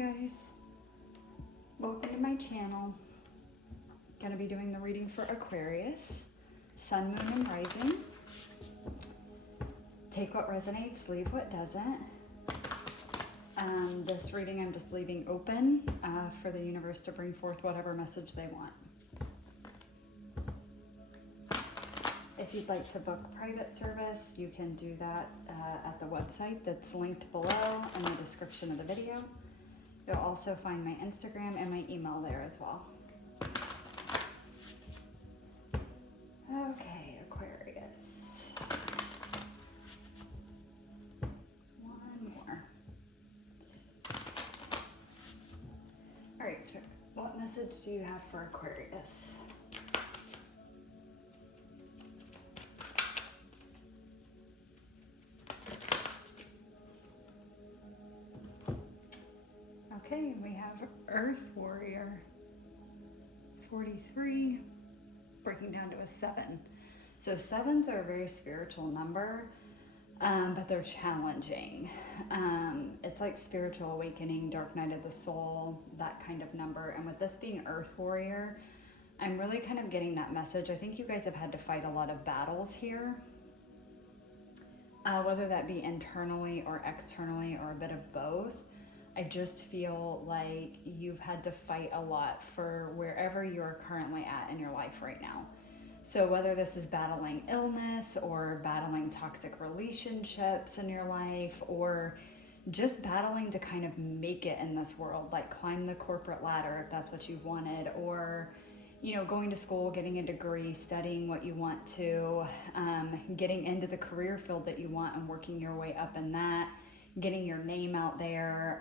guys, welcome to my channel. Gonna be doing the reading for Aquarius, Sun, Moon, and Rising. Take what resonates, leave what doesn't. This reading I'm just leaving open for the universe to bring forth whatever message they want. If you'd like to book private service, you can do that at the website that's linked below in the description of the video. You'll also find my Instagram and my email there as well. Okay, Aquarius. One more. All right, so what message do you have for Aquarius? Okay, we have Earth Warrior 43, breaking down to a 7. So 7s are a very spiritual number, but they're challenging. It's like spiritual awakening, dark night of the soul, that kind of number. And with this being Earth Warrior, I'm really kind of getting that message. I think you guys have had to fight a lot of battles here, whether that be internally or externally or a bit of both. I just feel like you've had to fight a lot for wherever you're currently at in your life right now. So whether this is battling illness or battling toxic relationships in your life, or just battling to kind of make it in this world, like climb the corporate ladder if that's what you've wanted, or going to school, getting a degree, studying what you want to, getting into the career field that you want and working your way up in that, getting your name out there,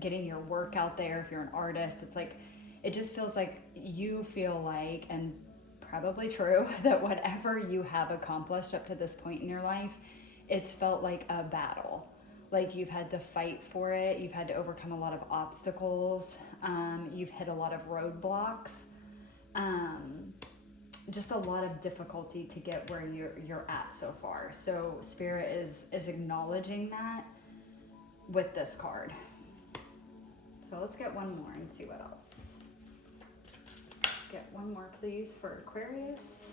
getting your work out there if you're an artist. It's like, it just feels like you feel like, and probably true, that whatever you have accomplished up to this point in your life, it's felt like a battle. Like you've had to fight for it, you've had to overcome a lot of obstacles, you've hit a lot of roadblocks, just a lot of difficulty to get where you're at so far. So Spirit is acknowledging that with this card. So let's get one more and see what else. Get one more, please, for Aquarius.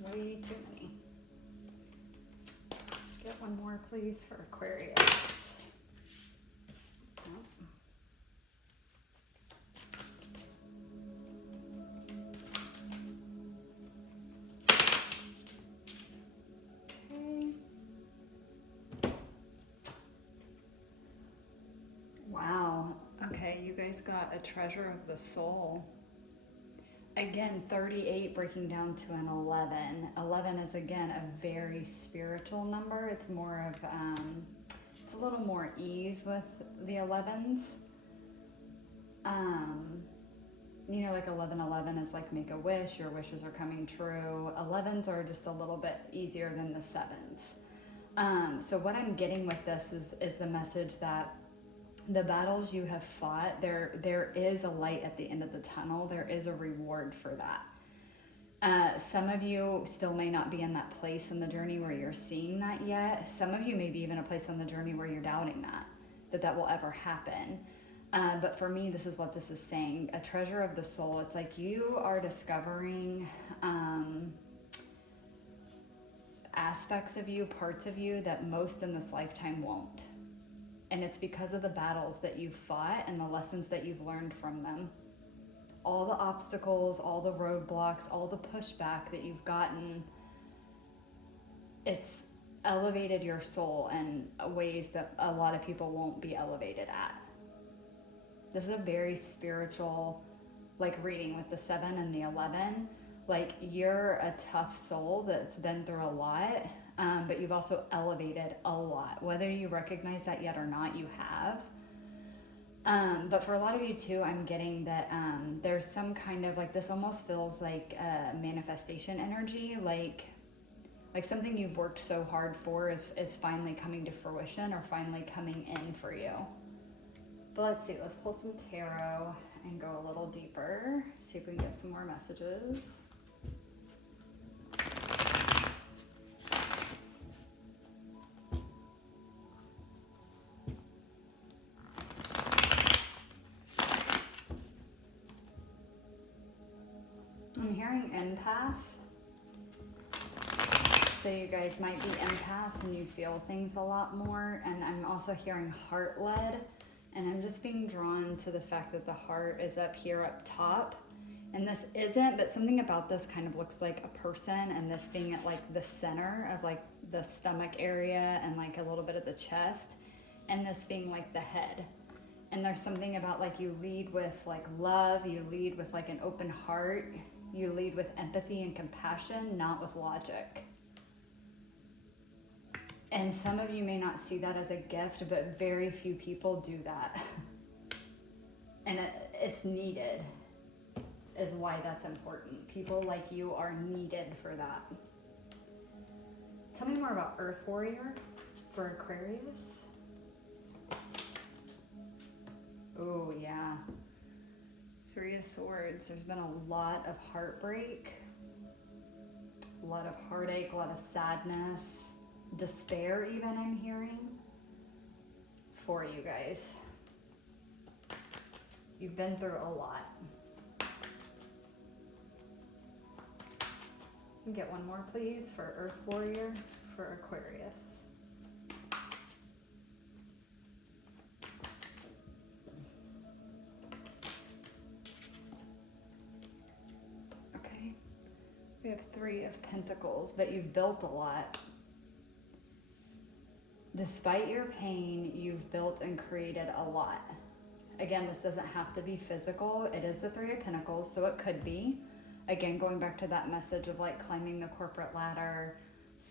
Way too many. Get one more, please, for Aquarius. Wow. Okay, you guys got a Treasure of the Soul. Again, 38 breaking down to an 11. 11 is, again, a very spiritual number. It's more of, it's a little more ease with the 11s. Like 1111 is like make a wish, your wishes are coming true. 11s are just a little bit easier than the 7s. So what I'm getting with this is the message that the battles you have fought, there is a light at the end of the tunnel. There is a reward for that. Some of you still may not be in that place in the journey where you're seeing that yet. Some of you may be even a place on the journey where you're doubting that will ever happen. But for me, this is what this is saying. A treasure of the soul. It's like you are discovering aspects of you, parts of you that most in this lifetime won't. And it's because of the battles that you've fought and the lessons that you've learned from them. All the obstacles, all the roadblocks, all the pushback that you've gotten, it's elevated your soul in ways that a lot of people won't be elevated at. This is a very spiritual, reading with the 7 and the 11. You're a tough soul that's been through a lot. But you've also elevated a lot. Whether you recognize that yet or not, you have. But for a lot of you too, I'm getting that there's some kind of this almost feels like a manifestation energy, like something you've worked so hard for is finally coming to fruition or finally coming in for you. But let's see, let's pull some tarot and go a little deeper, see if we can get some more messages. hearing empath. So you guys might be empaths and you feel things a lot more. And I'm also hearing heart-led. And I'm just being drawn to the fact that the heart is up here up top. And this isn't, but something about this kind of looks like a person, and this being at like the center of like the stomach area and like a little bit of the chest, and this being like the head. And there's something about like you lead with like love, you lead with like an open heart, you lead with empathy and compassion, not with logic. And some of you may not see that as a gift, but very few people do that. And it's needed, is why that's important. People like you are needed for that. Tell me more about Earth Warrior for Aquarius. Oh yeah. Three of Swords. There's been a lot of heartbreak, a lot of heartache, a lot of sadness, despair even, I'm hearing, for you guys. You've been through a lot. Get one more, please, for Earth Warrior for Aquarius. Okay. We have Three of Pentacles, but you've built a lot. Despite your pain, you've built and created a lot. Again, this doesn't have to be physical. It is the Three of Pentacles, so it could be. Again, going back to that message of like climbing the corporate ladder,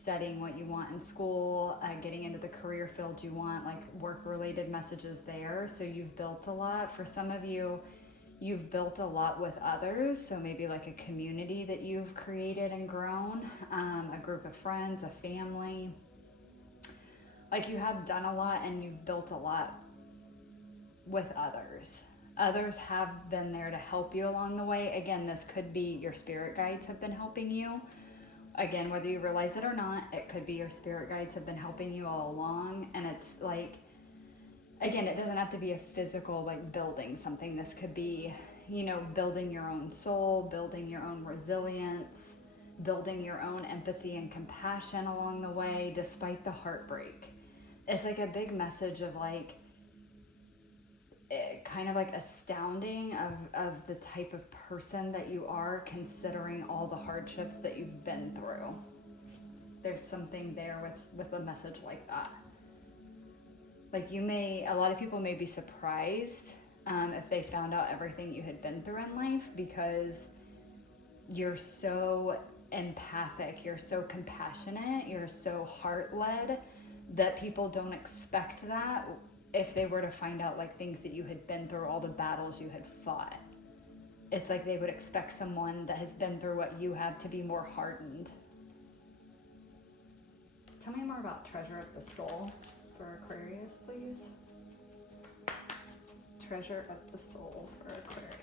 studying what you want in school, getting into the career field you want, like work-related messages there. So you've built a lot. For some of you, you've built a lot with others. So maybe like a community that you've created and grown, a group of friends, a family. Like you have done a lot and you've built a lot with others. Others have been there to help you along the way. Again, this could be your spirit guides have been helping you. Again, whether you realize it or not, it could be your spirit guides have been helping you all along. And it's like, again, it doesn't have to be a physical, like building something. This could be, you know, building your own soul, building your own resilience, building your own empathy and compassion along the way, despite the heartbreak. It's like a big message of like, kind of like astounding of the type of person that you are, considering all the hardships that you've been through. There's something there with a message like that. Like a lot of people may be surprised if they found out everything you had been through in life, because you're so empathic, you're so compassionate, you're so heart-led, that people don't expect that if they were to find out like things that you had been through, all the battles you had fought. It's like they would expect someone that has been through what you have to be more hardened. Tell me more about Treasure of the Soul for Aquarius, please. Treasure of the Soul for Aquarius.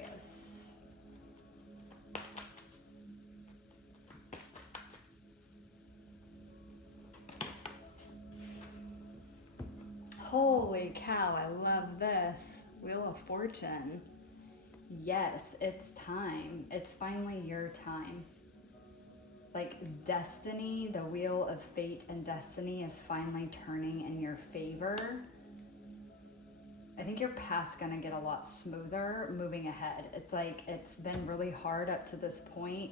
Holy cow, I love this. Wheel of Fortune. Yes, it's time. It's finally your time. Like destiny, the wheel of fate and destiny is finally turning in your favor. I think your path's gonna get a lot smoother moving ahead. It's like it's been really hard up to this point,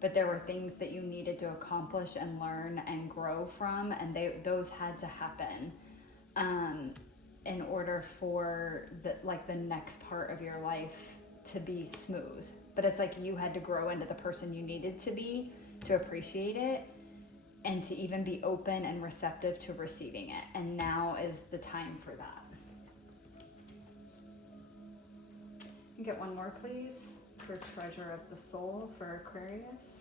but there were things that you needed to accomplish and learn and grow from, and those had to happen. In order for the next part of your life to be smooth. But it's like you had to grow into the person you needed to be to appreciate it and to even be open and receptive to receiving it. And now is the time for that. You get one more, please, for Treasure of the Soul for Aquarius.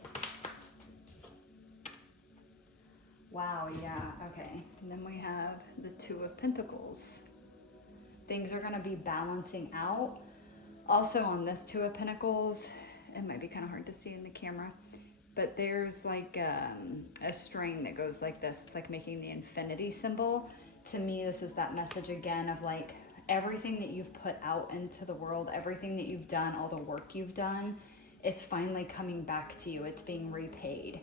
Wow, yeah, okay. And then we have the Two of Pentacles. Things are going to be balancing out. Also on this Two of Pentacles, it might be kind of hard to see in the camera, but there's like a string that goes like this. It's like making the infinity symbol. To me, this is that message again of like everything that you've put out into the world, everything that you've done, all the work you've done, it's finally coming back to you. It's being repaid.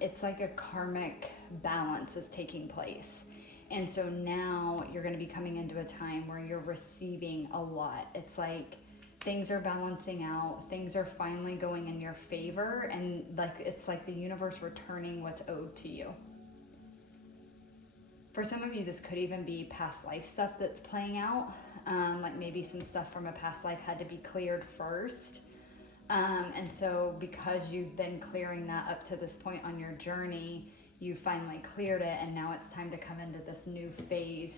It's like a karmic balance is taking place. And so now you're going to be coming into a time where you're receiving a lot. It's like things are balancing out, things are finally going in your favor, and like it's like the universe returning what's owed to you. For some of you, this could even be past life stuff that's playing out. Like maybe some stuff from a past life had to be cleared first. And so because you've been clearing that up to this point on your journey, you finally cleared it, and now it's time to come into this new phase,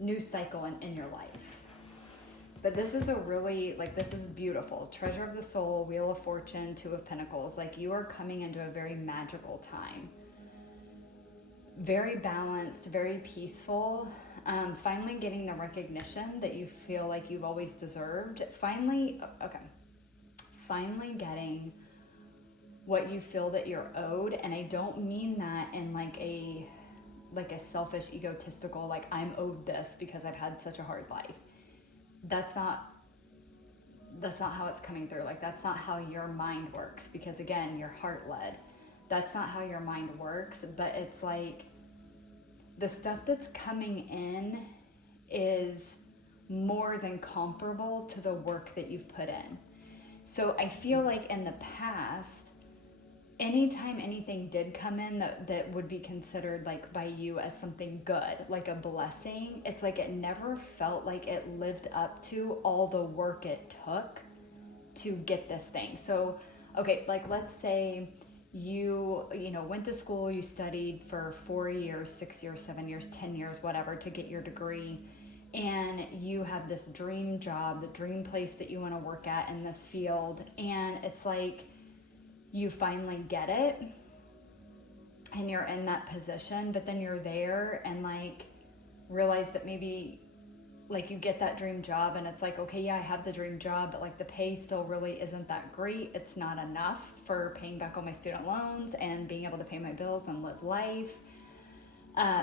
new cycle in your life. But this is a really, like, this is beautiful. Treasure of the Soul, Wheel of Fortune, Two of Pentacles. Like, you are coming into a very magical time. Very balanced, very peaceful. Finally getting the recognition that you feel like you've always deserved. Finally getting what you feel that you're owed. And I don't mean that in like a selfish, egotistical, like I'm owed this because I've had such a hard life. That's not how it's coming through. Like, that's not how your mind works, because again, you're heart led. That's not how your mind works. But it's like the stuff that's coming in is more than comparable to the work that you've put in. So I feel like in the past, anytime anything did come in that would be considered like by you as something good, like a blessing, it's like it never felt like it lived up to all the work it took to get this thing. So, okay, like let's say you went to school, you studied for 4 years, 6 years, 7 years, 10 years, whatever, to get your degree, and you have this dream job, the dream place that you want to work at in this field, and it's like you finally get it and you're in that position, but then you're there and like realize that maybe like you get that dream job and it's like, okay, yeah, I have the dream job, but like the pay still really isn't that great. It's not enough for paying back all my student loans and being able to pay my bills and live life.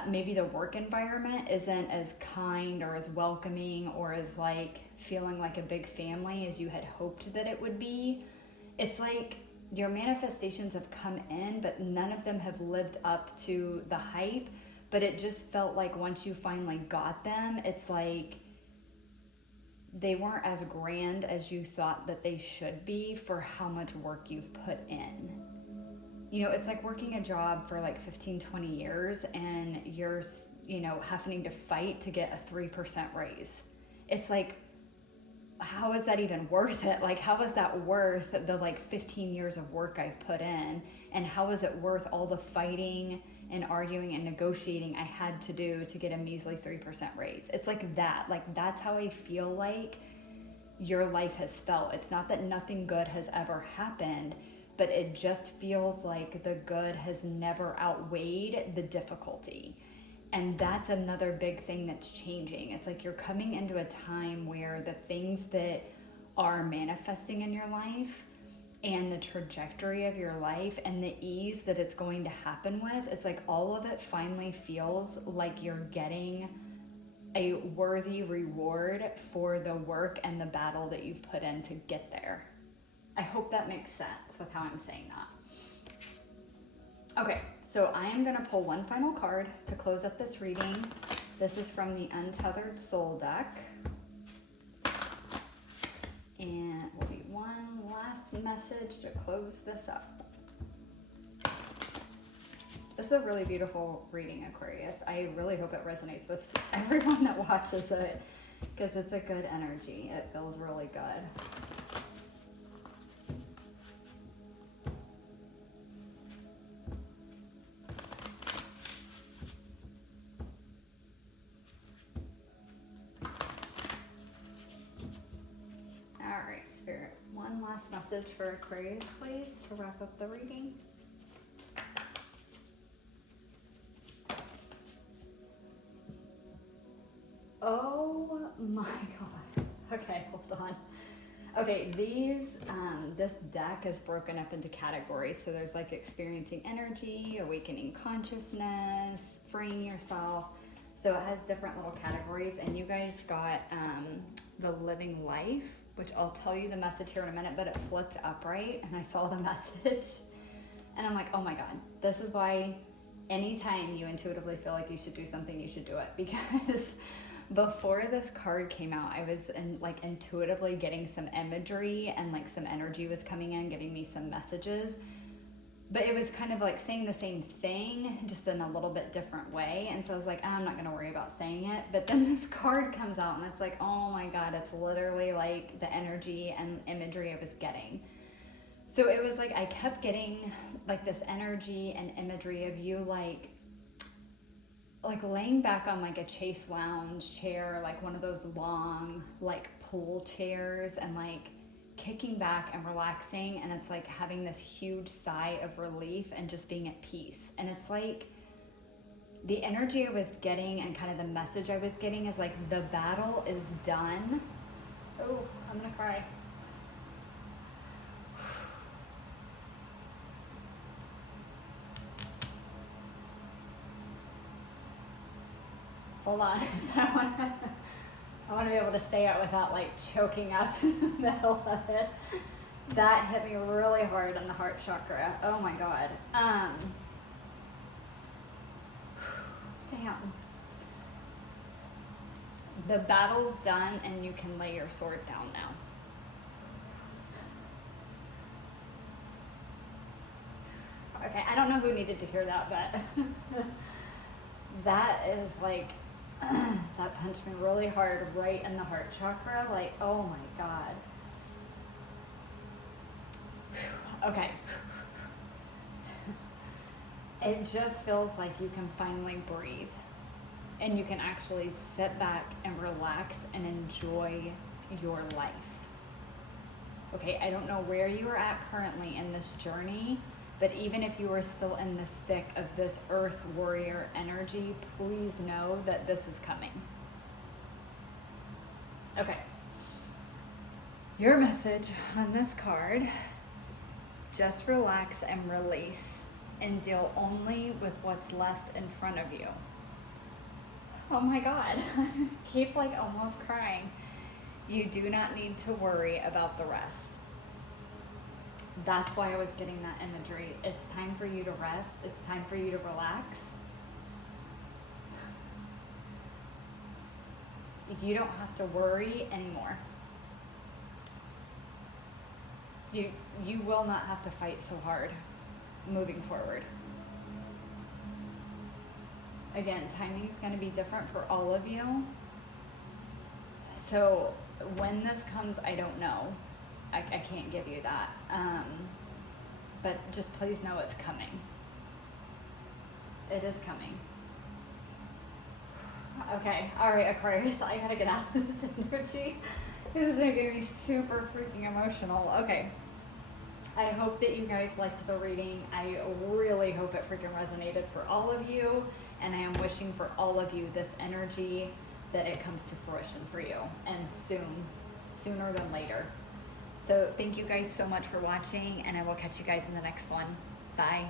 Maybe the work environment isn't as kind or as welcoming or as like feeling like a big family as you had hoped that it would be. It's like your manifestations have come in, but none of them have lived up to the hype. But it just felt like once you finally got them, it's like they weren't as grand as you thought that they should be for how much work you've put in. It's like working a job for like 15, 20 years and you're, having to fight to get a 3% raise. It's like, how is that even worth it? Like, how is that worth the like 15 years of work I've put in? And how is it worth all the fighting and arguing and negotiating I had to do to get a measly 3% raise? It's like that. Like, that's how I feel like your life has felt. It's not that nothing good has ever happened, but it just feels like the good has never outweighed the difficulty. And that's another big thing that's changing. It's like you're coming into a time where the things that are manifesting in your life and the trajectory of your life and the ease that it's going to happen with, it's like all of it finally feels like you're getting a worthy reward for the work and the battle that you've put in to get there. I hope that makes sense with how I'm saying that. Okay, so I am going to pull one final card to close up this reading. This is from the Untethered Soul deck. And will be one last message to close this up. This is a really beautiful reading, Aquarius. I really hope it resonates with everyone that watches it, because it's a good energy. It feels really good. One last message for Aquarius, please, to wrap up the reading. Oh my God. Okay, hold on. Okay, this deck is broken up into categories. So there's like experiencing energy, awakening consciousness, freeing yourself. So it has different little categories, and you guys got the living life. which I'll tell you the message here in a minute, but it flipped upright and I saw the message. And I'm like, oh my God, this is why anytime you intuitively feel like you should do something, you should do it. Because before this card came out, I was intuitively getting some imagery and like some energy was coming in, giving me some messages. But it was kind of like saying the same thing, just in a little bit different way. And so I was like, I'm not going to worry about saying it. But then this card comes out and it's like, oh my God, it's literally like the energy and imagery I was getting. So it was like I kept getting like this energy and imagery of you like laying back on like a Chase lounge chair, like one of those long like pool chairs, and like kicking back and relaxing, and it's like having this huge sigh of relief and just being at peace. And it's like the energy I was getting and kind of the message I was getting is like the battle is done. Oh, I'm gonna cry. Hold on. I want to be able to say it without like choking up in the middle of it. That hit me really hard on the heart chakra. Oh my God. Damn. The battle's done and you can lay your sword down now. Okay, I don't know who needed to hear that, but that is like, that punched me really hard right in the heart chakra. Like, oh my God. Okay. It just feels like you can finally breathe and you can actually sit back and relax and enjoy your life. Okay, I don't know where you are at currently in this journey, but even if you are still in the thick of this earth warrior energy, please know that this is coming. Okay. Your message on this card: just relax and release and deal only with what's left in front of you. Oh my God. Keep like almost crying. You do not need to worry about the rest. That's why I was getting that imagery. It's time for you to rest. It's time for you to relax. You don't have to worry anymore. You will not have to fight so hard moving forward. Again, timing is going to be different for all of you. So when this comes, I don't know. I can't give you that. But just please know it's coming. It is coming. Okay, all right, Aquarius, I gotta get out of this energy. This is gonna get me super freaking emotional. Okay, I hope that you guys liked the reading. I really hope it freaking resonated for all of you, and I am wishing for all of you this energy, that it comes to fruition for you, and sooner than later. So thank you guys so much for watching, and I will catch you guys in the next one. Bye.